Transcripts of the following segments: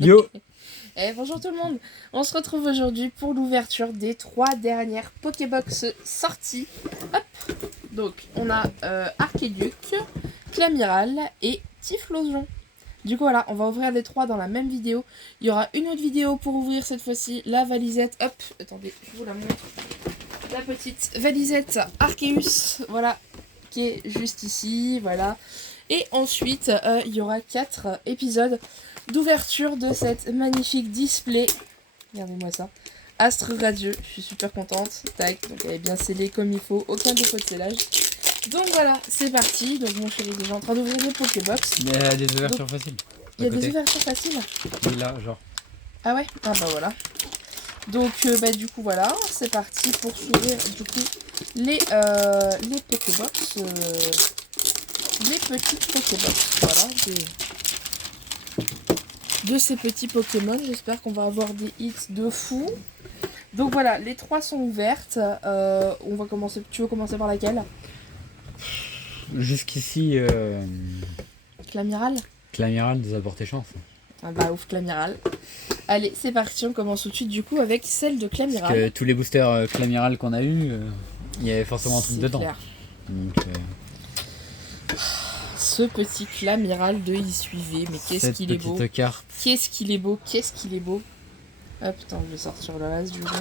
Yo. Bonjour tout le monde, on se retrouve aujourd'hui pour l'ouverture des 3 dernières Pokébox sorties. Hop. Donc on a Archiduc, Clamiral et Typhlosion. Du coup voilà, on va ouvrir les 3 dans la même vidéo. Il y aura une autre vidéo pour ouvrir cette fois-ci la valisette. Hop, attendez, je vous la montre. La petite valisette Arceus, voilà, qui est juste ici, voilà. Et ensuite, il y aura 4 épisodes d'ouverture de cette magnifique display. Regardez-moi ça. Astre radieux, je suis super contente. Tac, donc elle est bien scellée comme il faut, aucun défaut de scellage. Donc voilà, c'est parti. Donc mon chéri est déjà en train d'ouvrir les Pokébox. Il y a des ouvertures faciles. Il y a des ouvertures faciles. Oui, là, genre. Ah ouais. Ah bah voilà. Donc du coup voilà, c'est parti pour s'ouvrir du coup les Pokébox. Les petites Pokébox. Voilà, de ces petits Pokémon. J'espère qu'on va avoir des hits de fou. Donc voilà, les 3 sont ouvertes. On va commencer. Tu veux commencer par laquelle? Jusqu'ici, Clamiral. Clamiral nous a porté chance. Ah bah ouf, Clamiral. Allez, c'est parti, on commence tout de suite du coup avec celle de Clamiral. Parce que tous les boosters Clamiral qu'on a eu, il y avait forcément un truc dedans. Clair. Donc, ce petit Clamiral de y suivez, mais qu'est-ce qu'il est beau. Carte. Qu'est-ce qu'il est beau, qu'est-ce qu'il est beau. Ah putain, je vais sortir le reste du coup.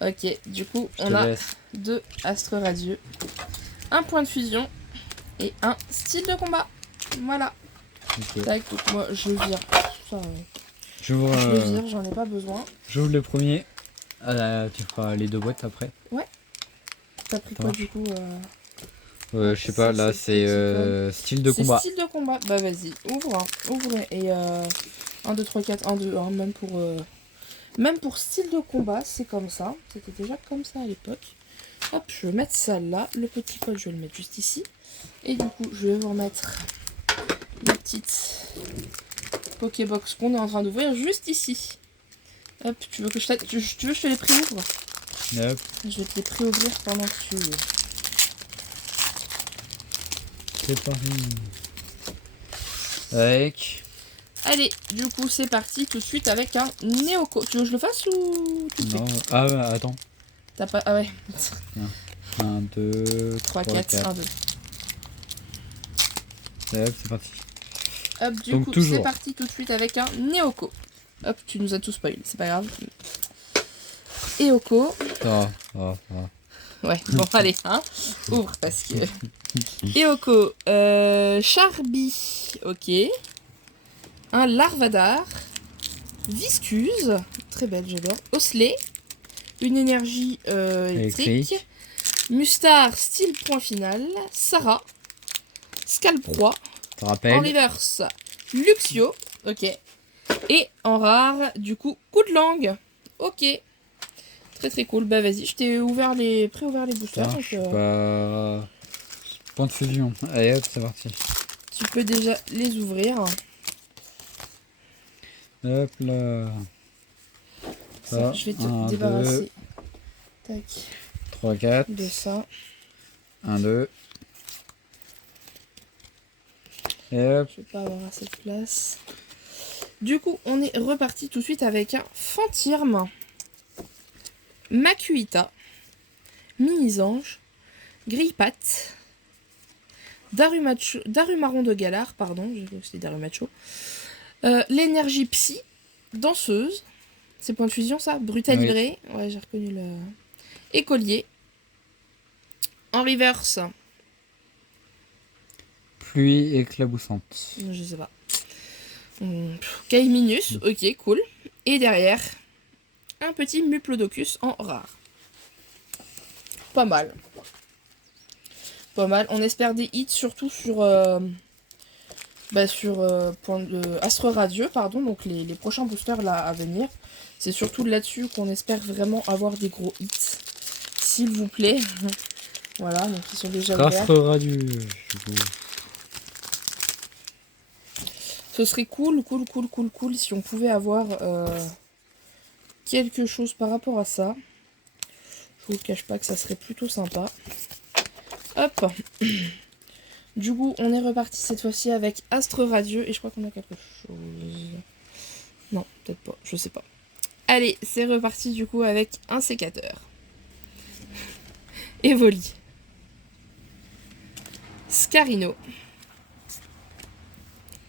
Ok, du coup, on a 2 astres radieux, un point de fusion et un style de combat. Voilà. Okay. Tac, donc moi je vire. Ça, je le vire, j'en ai pas besoin. J'ouvre le premier. Tu feras les 2 boîtes après. Ouais. T'as pris quoi du coup je sais pas, là c'est style de combat. Style de combat. Bah vas-y, ouvre. Ouvre et 1, 2, 3, 4, 1, 2, 1, même pour style de combat, c'est comme ça. C'était déjà comme ça à l'époque. Hop, je vais mettre ça là. Le petit code, je vais le mettre juste ici. Et du coup, je vais vous remettre la petite Pokébox qu'on est en train d'ouvrir juste ici. Hop, tu veux que je te les pré-ouvre? Yep. Je vais te les pré-ouvrir pendant que tu... C'est parti. Avec... Allez, du coup, c'est parti tout de suite avec un Néoco. Tu veux que je le fasse ou tout de suite? Non, ah attends. T'as pas... Ah ouais. 1, 2, 3, 4, 1, 2. Hop, c'est parti. Hop, du coup, c'est parti tout de suite avec un Néoco. Hop, tu nous as tout spoil, c'est pas grave. Éoco. Ouais, bon, allez, hein. Ouvre, parce que... Éoco. Charby, ok. Un Larvadar. Viscuse. Très belle, j'adore. Osselet. Une énergie électrique. Mustar, style point final. Sarah. Scalproie. En reverse, Luxio. Ok. Et en rare, du coup, coup de langue. Ok. Très très cool. Bah vas-y, je t'ai pré-ouvert les boosters. Donc, point de fusion. Allez hop, c'est parti. Tu peux déjà les ouvrir. Hop là. Ça, je vais te débarrasser. 2, tac. 3, 4. De ça. 1, 2. Et hop. Je vais pas avoir assez de place. Du coup, on est reparti tout de suite avec un Fantirme. Makuita. Mini-Ange. Grille-Pat. Darumaron de Galar, pardon, j'ai cru que c'était Darumacho. L'énergie psy, danseuse, c'est point de fusion ça, brutalibré, oui. Ouais j'ai reconnu le... Écolier, en reverse. Pluie éclaboussante. Je sais pas. Kaiminus, ok cool. Et derrière, un petit Muplodocus en rare. Pas mal. Pas mal, on espère des hits surtout sur... Astre Radieux, pardon, donc les prochains boosters là à venir. C'est surtout là-dessus qu'on espère vraiment avoir des gros hits. S'il vous plaît. Voilà, donc ils sont déjà ouverts. Astre Radieux. Ce serait cool si on pouvait avoir quelque chose par rapport à ça. Je vous cache pas que ça serait plutôt sympa. Hop. Du coup, on est reparti cette fois-ci avec Astre Radieux. Et je crois qu'on a quelque chose. Non, peut-être pas. Je sais pas. Allez, c'est reparti du coup avec un sécateur. Evoli. Scarino.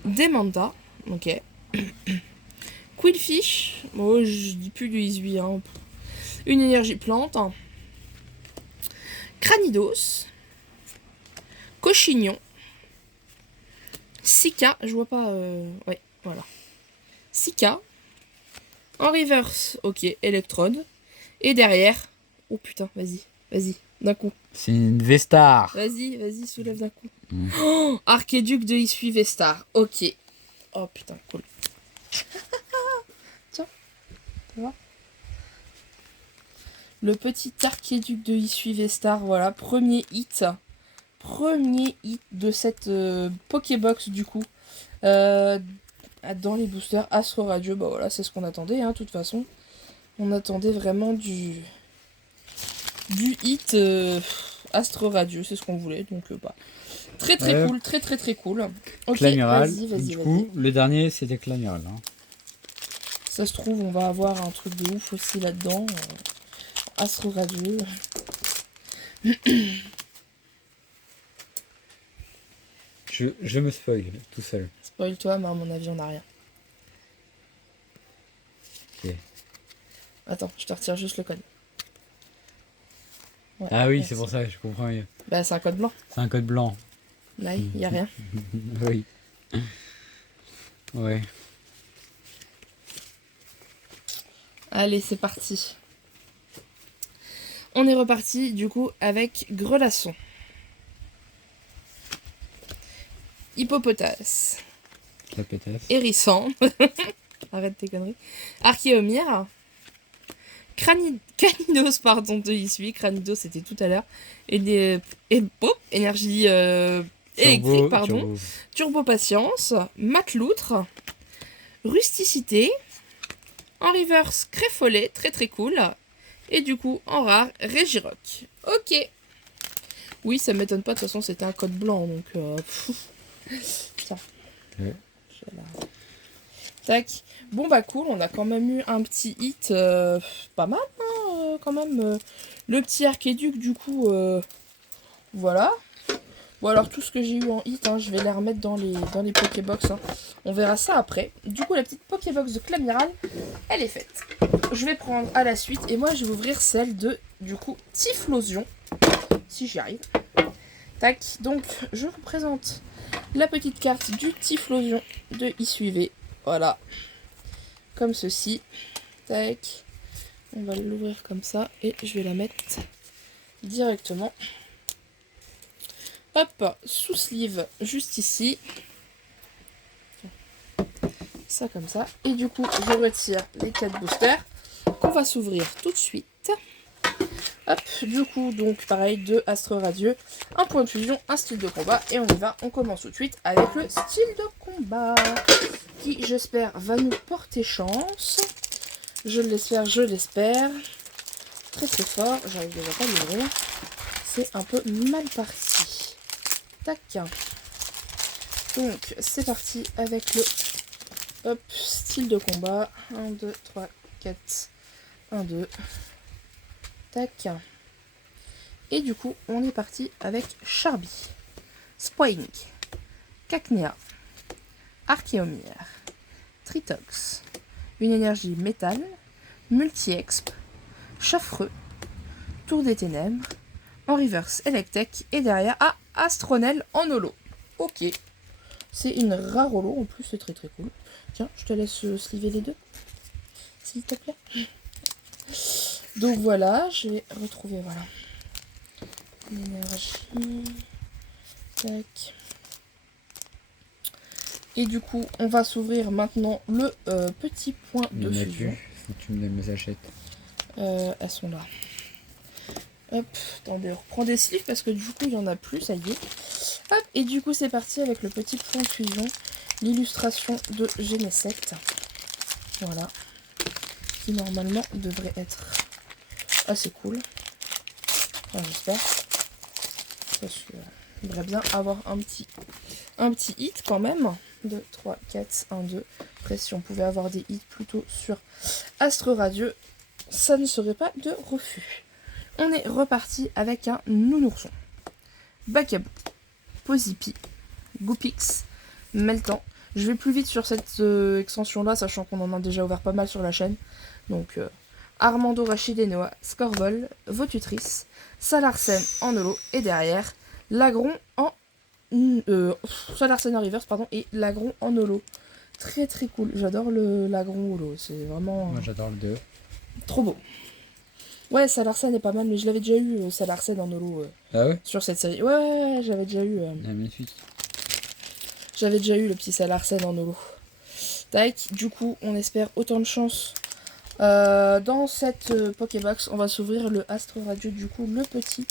Demanda. Ok. Quillfish. Oh, je dis plus du Isui. Hein. Une énergie plante. Cranidos. Cochignon. Sika. Je vois pas. Ouais, voilà. Sika. En reverse. Ok, Electrode. Et derrière. Oh putain, vas-y. Vas-y. D'un coup. C'est une Vestar. Vas-y, soulève d'un coup. Oh, Archéduc de Isui Vestar. Ok. Oh putain, cool. Tiens, tu vois. Le petit Archéduc de Isui Vestar, voilà, premier hit. Premier hit de cette Pokébox du coup. Dans les boosters Astro Radio, bah voilà, c'est ce qu'on attendait, hein, de toute façon. On attendait vraiment du hit Astro Radio, c'est ce qu'on voulait, donc bah. Très cool, très cool. Ok, Clamiral. vas-y. Du coup, le dernier c'était Clamiral. Hein. Ça se trouve, on va avoir un truc de ouf aussi là-dedans. Astro Radio. Je me spoil tout seul. Spoil-toi, mais à mon avis, on n'a rien. Ok. Attends, je te retire juste le code. Ouais, Ah oui, merci. c'est pour ça, je comprends mieux. Bah, c'est un code blanc. C'est un code blanc. Là, il n'y a rien. Oui. Ouais. Allez, c'est parti. On est reparti, du coup, avec Grelasson. Hippopotas. La pétasse. Hérisson. Arrête tes conneries. Archéomire. Cranidos, pardon, de Isui. Cranidos, c'était tout à l'heure. Énergie électrique, pardon. Turbo Patience. Mateloutre. Rusticité. En reverse, Créfollet, très cool. Et du coup, en rare, Régirock. Ok. Oui, ça m'étonne pas, de toute façon, c'était un code blanc, donc... Tiens. Ouais. Tac. Bon, bah cool, on a quand même eu un petit hit pas mal, hein, quand même. Le petit Archéduc, du coup, voilà. Bon, alors, tout ce que j'ai eu en hit, hein, je vais les remettre dans les Pokébox. Hein. On verra ça après. Du coup, la petite Pokébox de Clamiral, elle est faite. Je vais prendre à la suite, et moi, je vais ouvrir celle de, du coup, Typhlosion. Si j'y arrive. Tac, donc, je vous présente la petite carte du Typhlosion de Isui. Voilà. Comme ceci. Tac. On va l'ouvrir comme ça, et je vais la mettre directement. Hop, sous sleeve, juste ici. Ça comme ça. Et du coup, je retire les 4 boosters qu'on va s'ouvrir tout de suite. Hop, du coup, donc pareil, de Astre Radieux, un point de fusion, un style de combat. Et on y va, on commence tout de suite avec le style de combat. Qui, j'espère, va nous porter chance. Je l'espère, Très fort, j'arrive déjà pas à l'ouvrir. C'est un peu mal parti. Tac. Donc, c'est parti avec le hop, style de combat. 1, 2, 3, 4. 1, 2. Tac. Et du coup, on est parti avec Charby, Spoink, Cacnea, Archéomire, Tritox, une énergie métal, Multi-Exp, Chaffreux, Tour des Ténèbres, en reverse Electek et derrière Astronel en holo. Ok. C'est une rare holo en plus, c'est très cool. Tiens, je te laisse sliver les deux. S'il te plaît. Donc voilà, je vais retrouver, voilà. L'énergie. Tac. Et du coup, on va s'ouvrir maintenant le petit point de fusion. Si tu me les achètes. Elles sont là. Hop, attendez, on reprend des sleeves parce que du coup il y en a plus, ça y est. Hop, et du coup c'est parti avec le petit point de fusion, l'illustration de Genesect. Voilà. Qui normalement devrait être assez cool. Enfin, j'espère. Parce que J'aimerais bien avoir un petit hit quand même. 2, 3, 4, 1, 2. Après, si on pouvait avoir des hits plutôt sur Astre Radio, ça ne serait pas de refus. On est reparti avec un nounourson. Bacabou, Pozipi, Goopix, Meltan. Je vais plus vite sur cette extension-là, sachant qu'on en a déjà ouvert pas mal sur la chaîne. Donc, Armando, Rachid et Noah, Scorvol, Votutrice, Salarsen en holo, et derrière, Lagron en... Salarsen en reverse, pardon, et Lagron en holo. Très très cool, j'adore le Lagron holo, c'est vraiment... Moi j'adore le 2. Trop beau. Ouais, Salarsen est pas mal, mais je l'avais déjà eu, Salarsen en holo, Ah ouais? sur cette série. Ouais, j'avais déjà eu... Magnifique. J'avais déjà eu le petit Salarsen en holo. Tac, du coup, on espère autant de chance. Dans cette Pokébox, on va s'ouvrir le Astre Radio, du coup, le petit.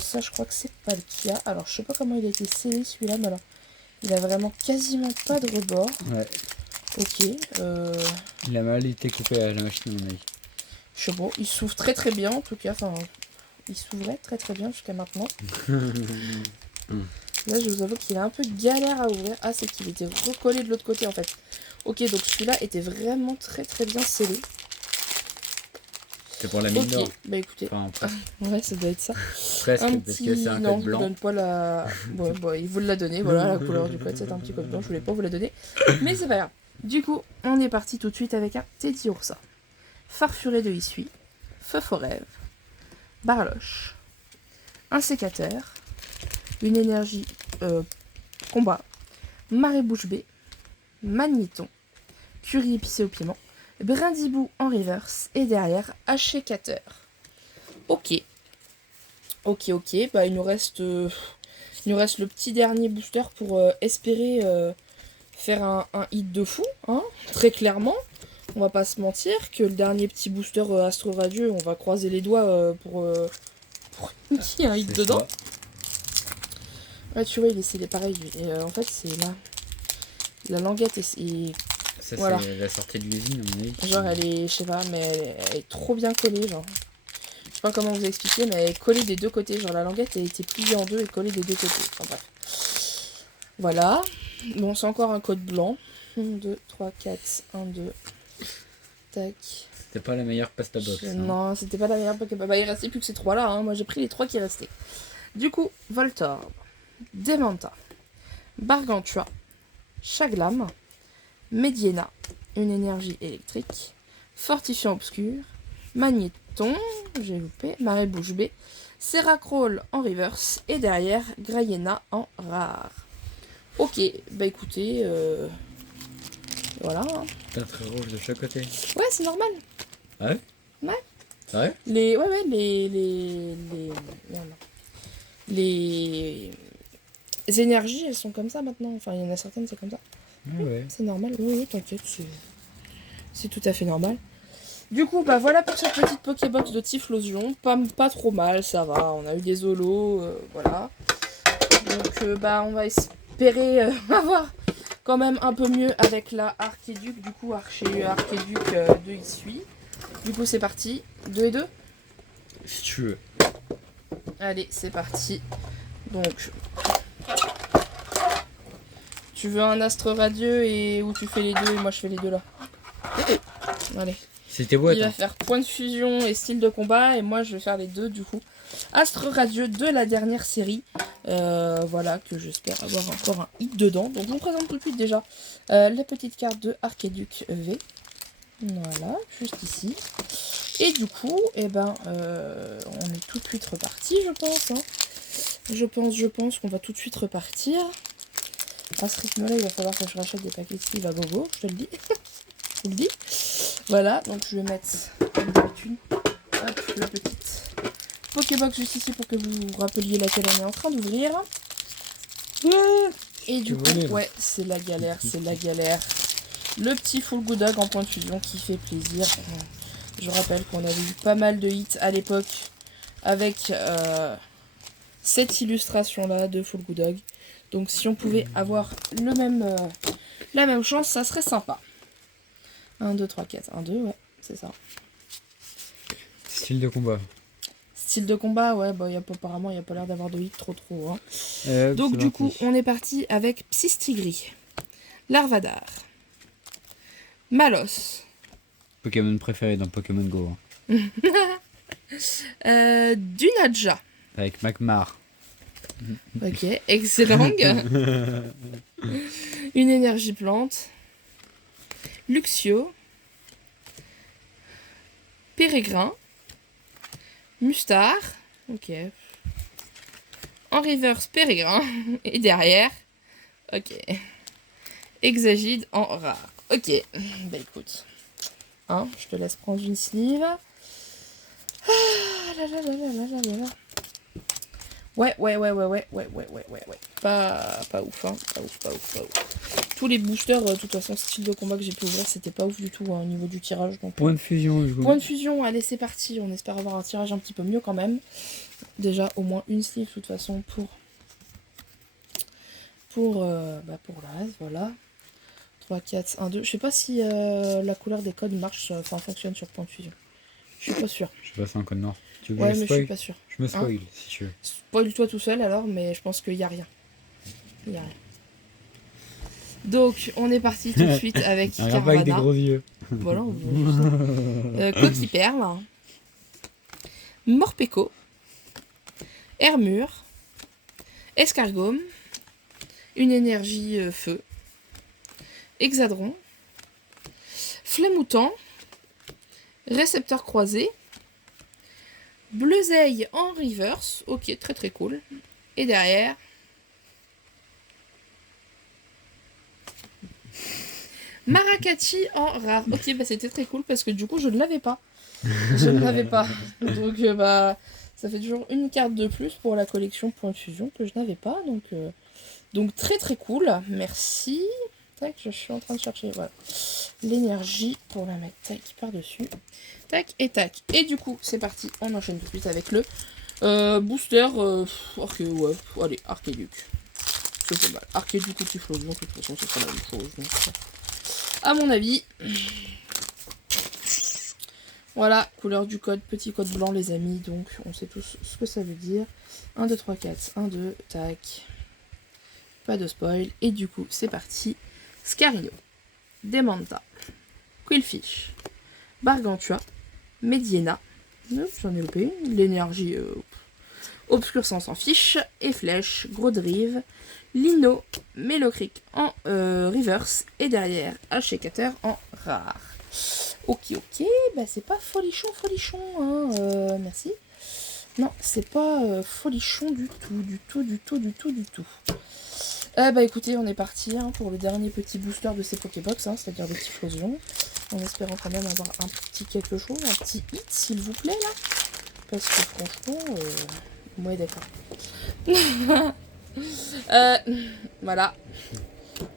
Ça, je crois que c'est pas le cas. Alors, je sais pas comment il a été scellé celui-là, mais alors, il a vraiment quasiment pas de rebord. Ouais. Ok. Il a mal été coupé à la machine, à mon avis. Je sais pas, il s'ouvre très très bien, en tout cas. Enfin, il s'ouvrait très très bien jusqu'à maintenant. Là, je vous avoue qu'il a un peu galère à ouvrir. Ah, c'est qu'il était recollé de l'autre côté, en fait. Ok, donc celui-là était vraiment très très bien scellé. C'est pour la mine d'or. Ok, bah écoutez. Enfin, presque. Ouais, ça doit être ça. Presque, Un parce petit... que c'est un non, code je blanc. vous donne pas la... Ouais, bah, il vous l'a donné, voilà, la couleur du code, c'est un petit code blanc, je voulais pas vous la donner. Mais c'est pas grave. Du coup, on est parti tout de suite avec un Teddiursa. Farfuré de Issui, Feu Forêve, Barloche, un sécateur, une énergie combat, marée bouche bée, magnéton, curry épicé au piment, brindibou en reverse et derrière haché-cateur. Ok, bah il nous reste le petit dernier booster pour espérer faire un hit de fou, hein, très clairement. On va pas se mentir que le dernier petit booster Astro Radio, on va croiser les doigts pour qu'il y ait un hit dedans. Ouais, tu vois, il est scellé pareil. Et en fait, c'est là. La languette est... Ça, voilà. c'est la sortie de l'usine, à mon avis. Genre, elle est, je sais pas, mais elle est trop bien collée, genre. Je sais pas comment vous expliquer, mais elle est collée des deux côtés. Genre, la languette a été pliée en deux et collée des deux côtés. Enfin, bref. Voilà. Bon, c'est encore un code blanc. 1, 2, 3, 4, 1, 2. Tac. C'était pas la meilleure pasta box. Hein. Non, c'était pas la meilleure Pokébox. Bah, il restait plus que ces trois-là. Hein. Moi, j'ai pris les trois qui restaient. Du coup, Voltorb, Demanta, Bargantua, Chaglam, Mediena, une énergie électrique, Fortifiant obscur, Magnéton, j'ai loupé, Marée bouche bée, Serracroll en reverse et derrière Grayena en rare. Ok, bah écoutez, voilà. T'as un trait rouge de chaque côté. Ouais, c'est normal. Ah ouais? Ouais. Ah ouais? Les énergies, elles sont comme ça maintenant. Enfin, il y en a certaines, c'est comme ça. Ah ouais. C'est normal. Oui, t'inquiète, c'est tout à fait normal. Du coup, bah voilà pour cette petite Pokébox de Typhlosion. Pas trop mal, ça va. On a eu des holos, voilà. Donc, bah, on va espérer avoir quand même un peu mieux avec la Archéduc. Du coup, Archéduc de Issui. Du coup, c'est parti. 2 et 2. Si tu veux. Allez, c'est parti. Donc, tu veux un astre radieux et où tu fais les deux et moi je fais les deux là. Allez. C'était beau, Il va faire point de fusion et style de combat et moi je vais faire les deux du coup. Astre radieux de la dernière série. Voilà, que j'espère avoir encore un hit dedans. Donc je vous présente tout de suite déjà la petite carte de Archéduc V. Voilà, juste ici. Et du coup, eh ben, on est tout de suite reparti, je pense. Hein. Je pense qu'on va tout de suite repartir. À ce rythme-là, il va falloir que je rachète des paquets Steve à gogo, je te le dis. Je te le dis. Voilà, donc je vais mettre, comme d'habitude, la petite Pokébox juste ici pour que vous vous rappeliez laquelle on est en train d'ouvrir. Et du coup, ouais, c'est la galère, c'est la galère. Le petit Full Good Dog en point de fusion qui fait plaisir. Je rappelle qu'on avait eu pas mal de hits à l'époque avec cette illustration-là de Full Good Dog. Donc si on pouvait avoir la même chance, ça serait sympa. 1, 2, 3, 4. 1, 2, ouais, c'est ça. Style de combat. style de combat, ouais, bah apparemment il n'y a pas l'air d'avoir de hit trop. Hein. Donc c'est du coup, parti. on est parti avec Psystigri, Larvadar, Malos, Pokémon préféré dans Pokémon Go. Hein. Dunaja. Avec Magmar. Ok, excellent. Une énergie plante. Luxio. Pérégrin. Mustar. Ok. En reverse, Pérégrin. Et derrière. Ok. Exagide en rare. Ok. Bah écoute. Hein, je te laisse prendre une sleeve. Ah là là là là là là là. Ouais. Pas ouf, hein. Pas ouf. Tous les boosters, de toute façon, style de combat que j'ai pu ouvrir, c'était pas ouf du tout hein, au niveau du tirage. Donc, Point de fusion, je point de fusion, allez, c'est parti. On espère avoir un tirage un petit peu mieux quand même. Déjà, au moins une sleeve, de toute façon, pour l'As, voilà. 3, 4, 1, 2. Je sais pas si la couleur des codes marche, fonctionne sur point de fusion. Je suis pas sûre. Je sais pas, c'est un code noir. Tu veux Ouais, que je mais je spoil? suis pas sûre. Je me spoil si tu veux. Spoil-toi tout seul alors, mais je pense qu'il y a rien. Il y a rien. Donc, on est parti tout de suite avec Un pas avec des Carvana. gros yeux. Voilà, Coquiperle, Morpeko, Hermure, Escargome, une énergie feu, Hexadron, Flamoutant, Récepteur croisé, Bleuzeille en reverse, ok, très cool. Et derrière, Maracati en rare. Ok, bah c'était très cool parce que du coup je ne l'avais pas. Donc ça fait toujours une carte de plus pour la collection Point de Fusion que je n'avais pas. Donc très cool. Merci. Tac, je suis en train de chercher voilà, l'énergie pour la mettre tac par-dessus. Tac et tac. Et du coup c'est parti, on enchaîne tout de suite avec le booster allez, Archéduc. C'est pas mal. Archéduc ou Typhlosion, de toute façon c'est pas la même chose. Donc, à mon avis. Voilà, couleur du code, petit code blanc les amis, donc on sait tous ce que ça veut dire. 1, 2, 3, 4, 1, 2, tac. Pas de spoil. Et du coup, c'est parti. Scarino, Demanta, Quillfish, Bargantua, Mediena, j'en ai loupé, l'énergie Obscur Sens en fiche, et Flèche, Gros Drive, Lino, Melocric en reverse, et derrière Hachecateur en rare. Ok, bah c'est pas folichon, hein, merci. Non, c'est pas folichon du tout. Bah écoutez, on est parti hein, pour le dernier petit booster de ces Pokébox, hein, c'est-à-dire le Typhlosion. En espérant quand même avoir un petit quelque chose, un petit hit s'il vous plaît là. Parce que franchement, ouais d'accord. Voilà.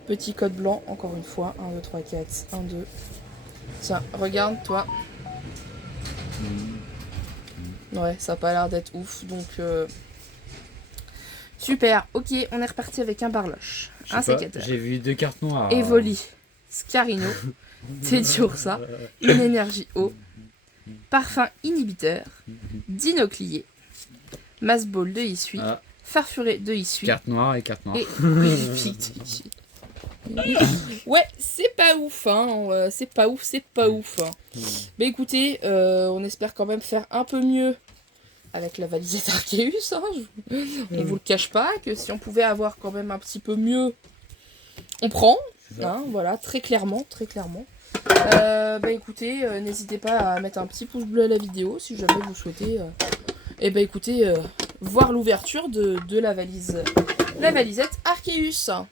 Petit code blanc, encore une fois. 1, 2, 3, 4, 1, 2. Tiens, regarde toi. Ouais, ça a pas l'air d'être ouf, donc... Super, ok, on est reparti avec un Barloche, un sécateur. J'ai vu 2 cartes noires. Evoli, Scarino, Teddiursa, une énergie eau, Parfum inhibiteur, Dinoclier, Massball de Issui, Farfuré de Issui. Carte noire et carte noire. Et ouais, c'est pas ouf, hein. C'est pas ouf. Hein. Mais écoutez, on espère quand même faire un peu mieux avec la valisette Arceus. Hein. On vous le cache pas, que si on pouvait avoir quand même un petit peu mieux, on prend. Hein, voilà, très clairement. Bah écoutez, n'hésitez pas à mettre un petit pouce bleu à la vidéo si jamais vous souhaitez. Et bah écoutez, voir l'ouverture de la valisette Arceus.